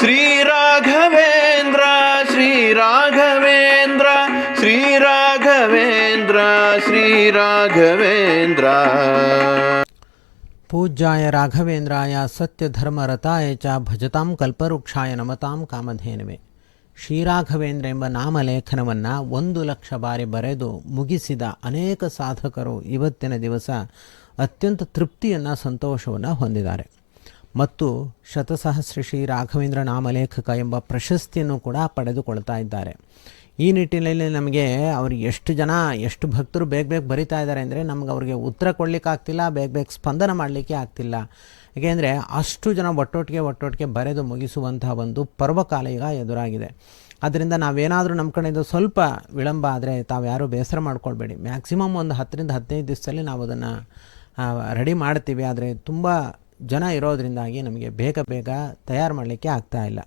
ಶ್ರೀರಾಘವೇಂದ್ರ ಶ್ರೀರಾಘವೇಂದ್ರ ಶ್ರೀ ರಾಘವೇಂದ್ರ ಪೂಜ್ಯಾಯ ರಾಘವೇಂದ್ರಾಯ ಸತ್ಯಧರ್ಮರತಾಯ ಚ ಭಜತಾಂ ಕಲ್ಪವೃಕ್ಷಾಯ ನಮತಾಂ ಕಾಮಧೇನುವೆ. ಶ್ರೀರಾಘವೇಂದ್ರ ಎಂಬ ನಾಮಲೇಖನವನ್ನು ಒಂದು ಲಕ್ಷ ಬಾರಿ ಬರೆದು ಮುಗಿಸಿದ ಅನೇಕ ಸಾಧಕರು ಇವತ್ತಿನ ದಿವಸ ಅತ್ಯಂತ ತೃಪ್ತಿಯನ್ನು ಸಂತೋಷವನ್ನು ಹೊಂದಿದ್ದಾರೆ. ಮತ್ತು ಶತಸಹಸ್ರ ಶ್ರೀ ರಾಘವೇಂದ್ರ ನಾಮಲೇಖಕ ಎಂಬ ಪ್ರಶಸ್ತಿಯನ್ನು ಕೂಡ ಪಡೆದುಕೊಳ್ತಾ ಇದ್ದಾರೆ. ಈ ನಿಟ್ಟಿನಲ್ಲಿ ನಮಗೆ ಅವರು ಎಷ್ಟು ಜನ, ಎಷ್ಟು ಭಕ್ತರು ಬೇಗ ಬೇಗ ಬರಿತಾ ಇದ್ದಾರೆ ಅಂದರೆ ನಮ್ಗೆ ಅವ್ರಿಗೆ ಉತ್ತರ ಕೊಡ್ಲಿಕ್ಕೆ ಆಗ್ತಿಲ್ಲ, ಬೇಗ ಬೇಗ ಸ್ಪಂದನ ಮಾಡಲಿಕ್ಕೆ ಆಗ್ತಿಲ್ಲ. ಏಕೆಂದರೆ ಅಷ್ಟು ಜನ ಒಟ್ಟೊಟ್ಟಿಗೆ ಒಟ್ಟೊಟ್ಟಿಗೆ ಬರೆದು ಮುಗಿಸುವಂತಹ ಒಂದು ಪರ್ವಕಾಲ ಈಗ ಎದುರಾಗಿದೆ. ಅದರಿಂದ ನಾವೇನಾದರೂ ನಮ್ಮ ಕಡೆಯಿಂದ ಸ್ವಲ್ಪ ವಿಳಂಬ ಆದರೆ ತಾವು ಯಾರೂ ಬೇಸರ ಮಾಡ್ಕೊಳ್ಬೇಡಿ. ಮ್ಯಾಕ್ಸಿಮಮ್ ಒಂದು ಹತ್ತರಿಂದ ಹದಿನೈದು ದಿವಸದಲ್ಲಿ ನಾವು ಅದನ್ನು ರೆಡಿ ಮಾಡ್ತೀವಿ. ಆದರೆ ತುಂಬ ಜನ ಇರೋದರಿಂದಾಗಿ ನಮಗೆ ಬೇಗ ಬೇಗ ತಯಾರು ಮಾಡಲಿಕ್ಕೆ ಆಗ್ತಾ ಇಲ್ಲ.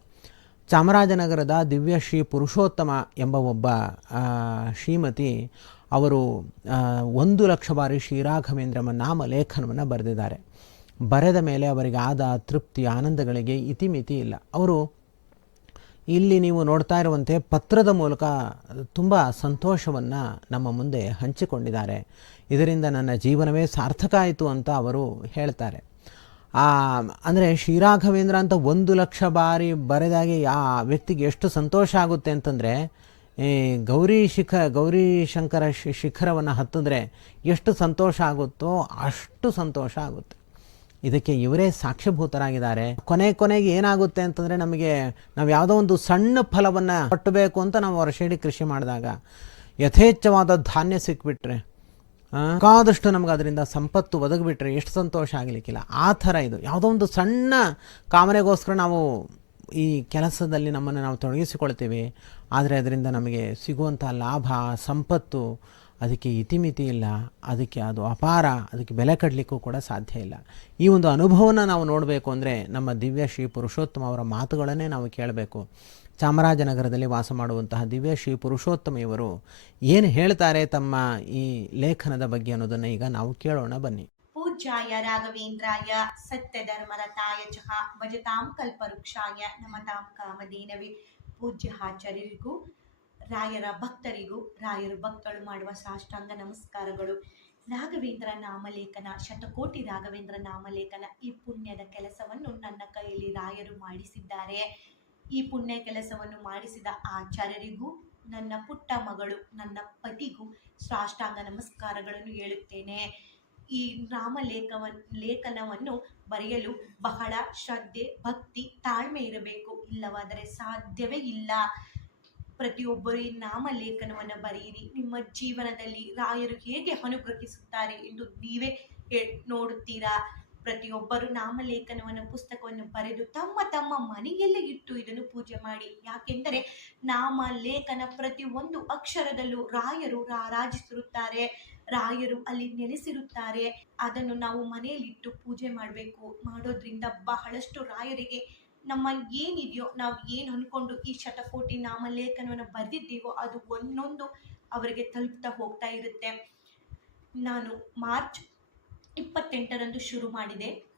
ಚಾಮರಾಜನಗರದ ದಿವ್ಯ ಶ್ರೀ ಪುರುಷೋತ್ತಮ ಎಂಬ ಒಬ್ಬ ಶ್ರೀಮತಿ ಅವರು ಒಂದು ಲಕ್ಷ ಬಾರಿ ಶ್ರೀರಾಘವೇಂದ್ರ ನಾಮ ಲೇಖನವನ್ನು ಬರೆದಿದ್ದಾರೆ. ಬರೆದ ಮೇಲೆ ಅವರಿಗೆ ಆದ ತೃಪ್ತಿ, ಆನಂದಗಳಿಗೆ ಇತಿಮಿತಿ ಇಲ್ಲ. ಅವರು ಇಲ್ಲಿ ನೀವು ನೋಡ್ತಾ ಇರುವಂತೆ ಪತ್ರದ ಮೂಲಕ ತುಂಬ ಸಂತೋಷವನ್ನು ನಮ್ಮ ಮುಂದೆ ಹಂಚಿಕೊಂಡಿದ್ದಾರೆ. ಇದರಿಂದ ನನ್ನ ಜೀವನವೇ ಸಾರ್ಥಕ ಆಯಿತು ಅಂತ ಅವರು ಹೇಳ್ತಾರೆ. ಅಂದರೆ ಶ್ರೀರಾಘವೇಂದ್ರ ಅಂತ ಒಂದು ಲಕ್ಷ ಬಾರಿ ಬರೆದಾಗೆ ಆ ವ್ಯಕ್ತಿಗೆ ಎಷ್ಟು ಸಂತೋಷ ಆಗುತ್ತೆ ಅಂತಂದರೆ ಗೌರಿ ಶಿಖ, ಗೌರಿ ಶಂಕರ ಶಿ, ಶಿಖರವನ್ನು ಹತ್ತಿದ್ರೆ ಎಷ್ಟು ಸಂತೋಷ ಆಗುತ್ತೋ ಅಷ್ಟು ಸಂತೋಷ ಆಗುತ್ತೆ. ಇದಕ್ಕೆ ಇವರೇ ಸಾಕ್ಷ್ಯಭೂತರಾಗಿದ್ದಾರೆ. ಕೊನೆ ಕೊನೆಗೆ ಏನಾಗುತ್ತೆ ಅಂತಂದರೆ ನಮಗೆ ನಾವು ಯಾವುದೋ ಒಂದು ಸಣ್ಣ ಫಲವನ್ನು ಕಟ್ಟಬೇಕು ಅಂತ ನಾವು ವರ್ಷೇಡಿ ಕೃಷಿ ಮಾಡಿದಾಗ, ಯಥೇಚ್ಛವಾದ ಧಾನ್ಯ ಸಿಕ್ಬಿಟ್ರೆ ಬೇಕಾದಷ್ಟು ನಮ್ಗೆ ಅದರಿಂದ ಸಂಪತ್ತು ಒದಗಿಬಿಟ್ರೆ ಎಷ್ಟು ಸಂತೋಷ ಆಗಲಿಕ್ಕಿಲ್ಲ. ಆ ಥರ ಇದು. ಯಾವುದೋ ಒಂದು ಸಣ್ಣ ಕಾಮನೆಗೋಸ್ಕರ ನಾವು ಈ ಕೆಲಸದಲ್ಲಿ ನಮ್ಮನ್ನು ನಾವು ತೊಡಗಿಸಿಕೊಳ್ತೇವೆ. ಆದರೆ ಅದರಿಂದ ನಮಗೆ ಸಿಗುವಂಥ ಲಾಭ, ಸಂಪತ್ತು ಅದಕ್ಕೆ ಇತಿಮಿತಿ ಇಲ್ಲ. ಅದಕ್ಕೆ ಅದು ಅಪಾರ, ಅದಕ್ಕೆ ಬೆಲೆ ಕಟ್ಟಲಿಕ್ಕೂ ಕೂಡ ಸಾಧ್ಯ ಇಲ್ಲ. ಈ ಒಂದು ಅನುಭವನ ನಾವು ನೋಡಬೇಕು ಅಂದರೆ ನಮ್ಮ ದಿವ್ಯ ಶ್ರೀ ಪುರುಷೋತ್ತಮ ಅವರ ಮಾತುಗಳನ್ನೇ ನಾವು ಕೇಳಬೇಕು. ಚಾಮರಾಜನಗರದಲ್ಲಿ ವಾಸ ಮಾಡುವಂತಹ ದಿವ್ಯ ಶ್ರೀ ಪುರುಷೋತ್ತಮ ಇವರು ಏನು ಹೇಳ್ತಾರೆ ತಮ್ಮ ಈ ಲೇಖನದ ಬಗ್ಗೆ ಅನ್ನೋದನ್ನು ಈಗ ನಾವು ಕೇಳೋಣ, ಬನ್ನಿ. ಪೂಜ್ಯಾಯ ರಾಘವೇಂದ್ರಾಯ ಸತ್ಯಧರ್ಮರತಾಯ ಚಹ ಭಜತಾಂ ಕಲ್ಪವೃಕ್ಷಾಯ ನಮತಾಂ ಕಾಮಧೇನವಿ. ಪೂಜ್ಯ ಆಚಾರ್ಯರಿಗೂ, ರಾಯರ ಭಕ್ತರಿಗೂ, ರಾಯರು ಭಕ್ತರು ಮಾಡುವ ಸಾಷ್ಟಾಂಗ ನಮಸ್ಕಾರಗಳು. ರಾಘವೇಂದ್ರ ನಾಮಲೇಖನ, ಶತಕೋಟಿ ರಾಘವೇಂದ್ರ ನಾಮಲೇಖನ ಈ ಪುಣ್ಯದ ಕೆಲಸವನ್ನು ನನ್ನ ಕೈಯಲ್ಲಿ ರಾಯರು ಮಾಡಿಸಿದ್ದಾರೆ. ಈ ಪುಣ್ಯ ಕೆಲಸವನ್ನು ಮಾಡಿಸಿದ ಆಚಾರ್ಯರಿಗೂ, ನನ್ನ ಪುಟ್ಟ ಮಗಳು, ನನ್ನ ಪತಿಗೂ ಸಾಷ್ಟಾಂಗ ನಮಸ್ಕಾರಗಳನ್ನು ಹೇಳುತ್ತೇನೆ. ಈ ನಾಮಲೇಖವನ್ ಲೇಖನವನ್ನು ಬರೆಯಲು ಬಹಳ ಶ್ರದ್ಧೆ, ಭಕ್ತಿ, ತಾಳ್ಮೆ ಇರಬೇಕು. ಇಲ್ಲವಾದರೆ ಸಾಧ್ಯವೇ ಇಲ್ಲ. ಪ್ರತಿಯೊಬ್ಬರು ಈ ನಾಮಲೇಖನವನ್ನು ಬರೆಯಿರಿ. ನಿಮ್ಮ ಜೀವನದಲ್ಲಿ ರಾಯರು ಹೇಗೆ ಅನುಗ್ರಹಿಸುತ್ತಾರೆ ಎಂದು ನೀವೇ ನೋಡುತ್ತೀರಾ? ಪ್ರತಿಯೊಬ್ಬರು ನಾಮಲೇಖನವನ್ನು, ಪುಸ್ತಕವನ್ನು ಬರೆದು ತಮ್ಮ ತಮ್ಮ ಮನೆಯಲ್ಲೇ ಇಟ್ಟು ಇದನ್ನು ಪೂಜೆ ಮಾಡಿ. ಯಾಕೆಂದರೆ ನಾಮ ಲೇಖನ ಪ್ರತಿ ಒಂದು ಅಕ್ಷರದಲ್ಲೂ ರಾಯರು ರಾರಾಜಿಸಿರುತ್ತಾರೆ ರಾಯರು ಅಲ್ಲಿ ನೆಲೆಸಿರುತ್ತಾರೆ. ಅದನ್ನು ನಾವು ಮನೆಯಲ್ಲಿಟ್ಟು ಪೂಜೆ ಮಾಡಬೇಕು. ಮಾಡೋದ್ರಿಂದ ಬಹಳಷ್ಟು ರಾಯರಿಗೆ ನಮ್ಮ ಏನಿದೆಯೋ, ನಾವು ಏನು ಅಂದ್ಕೊಂಡು ಈ ಶತಕೋಟಿ ನಾಮಲೇಖನವನ್ನು ಬರೆದಿದ್ದೀವೋ, ಅದು ಒಂದೊಂದು ಅವರಿಗೆ ತಲುಪ್ತಾ ಹೋಗ್ತಾ ಇರುತ್ತೆ. ನಾನು ಮಾರ್ಚ್ ಇಪ್ಪತ್ತೆಂಟರಂದು ಶುರು ಮಾಡಿದೆ.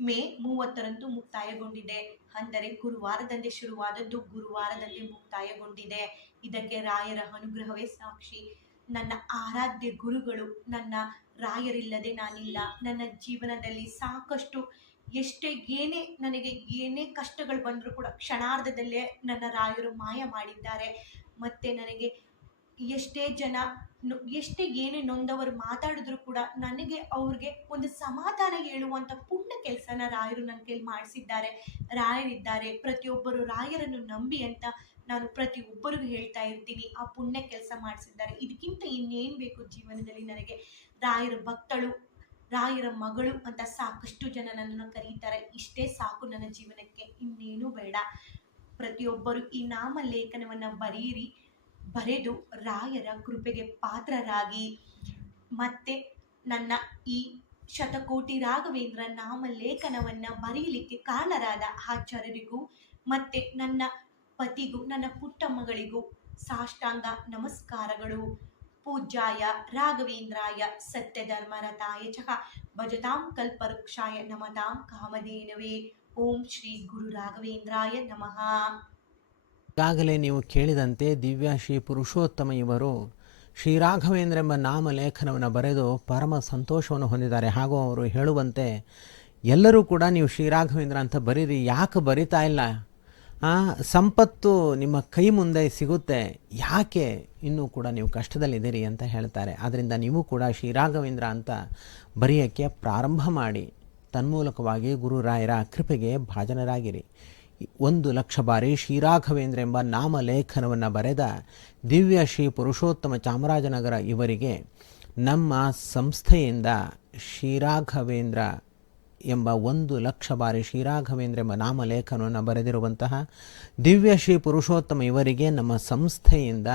ಮೇ ಮೂವತ್ತರಂದು ಮುಕ್ತಾಯಗೊಂಡಿದೆ. ಅಂದರೆ ಗುರುವಾರದಂದೇ ಶುರುವಾದದ್ದು ಗುರುವಾರದಲ್ಲಿ ಮುಕ್ತಾಯಗೊಂಡಿದೆ. ಇದಕ್ಕೆ ರಾಯರ ಅನುಗ್ರಹವೇ ಸಾಕ್ಷಿ. ನನ್ನ ಆರಾಧ್ಯ ಗುರುಗಳು, ನನ್ನ ರಾಯರಿಲ್ಲದೆ ನಾನಿಲ್ಲ. ನನ್ನ ಜೀವನದಲ್ಲಿ ಸಾಕಷ್ಟು ಎಷ್ಟೇ ಏನೇ ನನಗೆ ಏನೇ ಕಷ್ಟಗಳು ಬಂದರೂ ಕೂಡ ಕ್ಷಣಾರ್ಧದಲ್ಲೇ ನನ್ನ ರಾಯರು ಮಾಯ ಮಾಡಿದ್ದಾರೆ. ಮತ್ತೆ ನನಗೆ ಎಷ್ಟೇ ಜನ ಎಷ್ಟೇ ಏನೇ ನೊಂದವರು ಮಾತಾಡಿದ್ರು ಕೂಡ ನನಗೆ ಅವ್ರಿಗೆ ಒಂದು ಸಮಾಧಾನ ಹೇಳುವಂತ ಪುಣ್ಯ ಕೆಲಸನ ರಾಯರು ನನ್ನ ಕೈಲಿ ಮಾಡಿಸಿದ್ದಾರೆ, ರಾಯರಿದ್ದಾರೆ. ಪ್ರತಿಯೊಬ್ಬರು ರಾಯರನ್ನು ನಂಬಿ ಅಂತ ನಾನು ಪ್ರತಿಯೊಬ್ಬರಿಗೂ ಹೇಳ್ತಾ ಇರ್ತೀನಿ, ಆ ಪುಣ್ಯ ಕೆಲಸ ಮಾಡಿಸಿದ್ದಾರೆ. ಇದಕ್ಕಿಂತ ಇನ್ನೇನು ಬೇಕು ಜೀವನದಲ್ಲಿ ನನಗೆ? ರಾಯರ ಭಕ್ತಳು, ರಾಯರ ಮಗಳು ಅಂತ ಸಾಕಷ್ಟು ಜನ ನನ್ನನ್ನು ಕರೀತಾರೆ. ಇಷ್ಟೇ ಸಾಕು ನನ್ನ ಜೀವನಕ್ಕೆ, ಇನ್ನೇನು ಬೇಡ. ಪ್ರತಿಯೊಬ್ಬರು ಈ ನಾಮ ಲೇಖನವನ್ನು ಬರೆಯಿರಿ ಬರೆದು ರಾಯರ ಕೃಪೆಗೆ ಪಾತ್ರರಾಗಿ. ಮತ್ತೆ ನನ್ನ ಈ ಶತಕೋಟಿ ರಾಘವೇಂದ್ರ ನಾಮ ಲೇಖನವನ್ನ ಬರೆಯಲಿಕ್ಕೆ ಕಾರಣರಾದ ಆಚಾರ್ಯರಿಗೂ, ಮತ್ತೆ ನನ್ನ ಪತಿಗೂ, ನನ್ನ ಪುಟ್ಟ ಮಗಳಿಗೂ ಸಾಷ್ಟಾಂಗ ನಮಸ್ಕಾರಗಳು. ಪೂಜ್ಯಾಯ ರಾಘವೇಂದ್ರಾಯ ಸತ್ಯಧರ್ಮರತಾಯ ಚಹ ಭಜತಾಂ ಕಲ್ಪವೃಕ್ಷಾಯ ನಮತಾಂ ಕಾಮಧೇನವೇ. ಓಂ ಶ್ರೀ ಗುರು ರಾಘವೇಂದ್ರಾಯ ನಮಃ. ಈಗಾಗಲೇ ನೀವು ಕೇಳಿದಂತೆ ದಿವ್ಯ ಶ್ರೀ ಪುರುಷೋತ್ತಮ ಇವರು ಶ್ರೀರಾಘವೇಂದ್ರ ಎಂಬ ನಾಮಲೇಖನವನ್ನು ಬರೆದು ಪರಮ ಸಂತೋಷವನ್ನು ಹೊಂದಿದ್ದಾರೆ. ಹಾಗೂ ಅವರು ಹೇಳುವಂತೆ, ಎಲ್ಲರೂ ಕೂಡ ನೀವು ಶ್ರೀರಾಘವೇಂದ್ರ ಅಂತ ಬರೀರಿ. ಯಾಕೆ ಬರಿತಾ ಇಲ್ಲ? ಸಂಪತ್ತು ನಿಮ್ಮ ಕೈ ಮುಂದೆ ಸಿಗುತ್ತೆ. ಯಾಕೆ ಇನ್ನೂ ಕೂಡ ನೀವು ಕಷ್ಟದಲ್ಲಿದ್ದೀರಿ ಅಂತ ಹೇಳ್ತಾರೆ. ಆದ್ದರಿಂದ ನೀವು ಕೂಡ ಶ್ರೀರಾಘವೇಂದ್ರ ಅಂತ ಬರೆಯೋಕ್ಕೆ ಪ್ರಾರಂಭ ಮಾಡಿ. ತನ್ಮೂಲಕವಾಗಿ ಗುರುರಾಯರ ಕೃಪೆಗೆ ಭಾಜನರಾಗಿರಿ. ಒಂದು ಲಕ್ಷ ಬಾರಿ ಶ್ರೀರಾಘವೇಂದ್ರ ಎಂಬ ನಾಮಲೇಖನವನ್ನು ಬರೆದ ದಿವ್ಯ ಶ್ರೀ ಪುರುಷೋತ್ತಮ ಚಾಮರಾಜನಗರ ಇವರಿಗೆ ನಮ್ಮ ಸಂಸ್ಥೆಯಿಂದ ಶ್ರೀರಾಘವೇಂದ್ರ ಎಂಬ ಒಂದು ಲಕ್ಷ ಬಾರಿ ಶ್ರೀರಾಘವೇಂದ್ರ ಎಂಬ ನಾಮಲೇಖನವನ್ನು ಬರೆದಿರುವಂತಹ ದಿವ್ಯ ಶ್ರೀ ಪುರುಷೋತ್ತಮ ಇವರಿಗೆ ನಮ್ಮ ಸಂಸ್ಥೆಯಿಂದ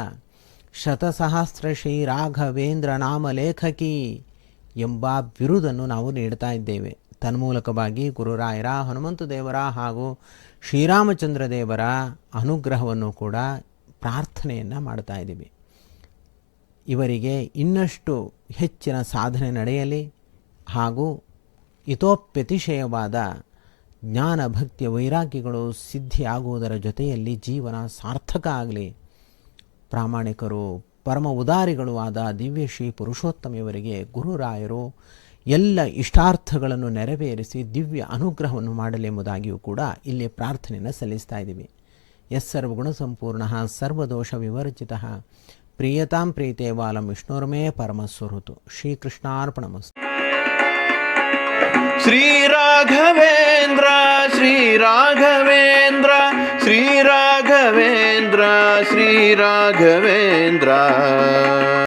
ಶತಸಹಸ್ರ ಶ್ರೀ ರಾಘವೇಂದ್ರ ನಾಮಲೇಖಕಿ ಎಂಬ ಬಿರುದನ್ನು ನಾವು ನೀಡ್ತಾ ಇದ್ದೇವೆ. ತನ್ಮೂಲಕವಾಗಿ ಗುರುರಾಯರ, ಹನುಮಂತ ದೇವರ ಹಾಗೂ ಶ್ರೀರಾಮಚಂದ್ರ ದೇವರ ಅನುಗ್ರಹವನ್ನು ಕೂಡ ಪ್ರಾರ್ಥನೆಯನ್ನು ಮಾಡ್ತಾ ಇದ್ದೀವಿ. ಇವರಿಗೆ ಇನ್ನಷ್ಟು ಹೆಚ್ಚಿನ ಸಾಧನೆ ನಡೆಯಲಿ ಹಾಗೂ ಇತೋಪ್ಯತಿಶಯವಾದ ಜ್ಞಾನ ಭಕ್ತಿಯ ವೈರಾಗ್ಯಗಳು ಸಿದ್ಧಿಯಾಗುವುದರ ಜೊತೆಯಲ್ಲಿ ಜೀವನ ಸಾರ್ಥಕ ಆಗಲಿ. ಪ್ರಾಮಾಣಿಕರು, ಪರಮ ಉದಾರಿಗಳು ಆದ ದಿವ್ಯ ಶ್ರೀ ಪುರುಷೋತ್ತಮ ಇವರಿಗೆ ಗುರುರಾಯರು ಎಲ್ಲ ಇಷ್ಟಾರ್ಥಗಳನ್ನು ನೆರವೇರಿಸಿ ದಿವ್ಯ ಅನುಗ್ರಹವನ್ನು ಮಾಡಲೆಂಬುದಾಗಿಯೂ ಕೂಡ ಇಲ್ಲಿ ಪ್ರಾರ್ಥನೆಯನ್ನು ಸಲ್ಲಿಸ್ತಾ ಇದ್ದೀವಿ ಎಸ್ ಸರ್ವಗುಣ ಸಂಪೂರ್ಣ ಸರ್ವದೋಷ ವಿವರ್ಜಿತ ಪ್ರಿಯತಾಂ ಪ್ರೀತೆ ವಾಲಂ ವಿಷ್ಣುರ್ಮೇ ಪರಮಸ್ವರುತು ಶ್ರೀಕೃಷ್ಣಾರ್ಪಣಮಸ್ತು श्रीराघवेन्द्र श्रीराघवेन्द्र श्रीराघवेन्द्र श्रीराघवेन्द्र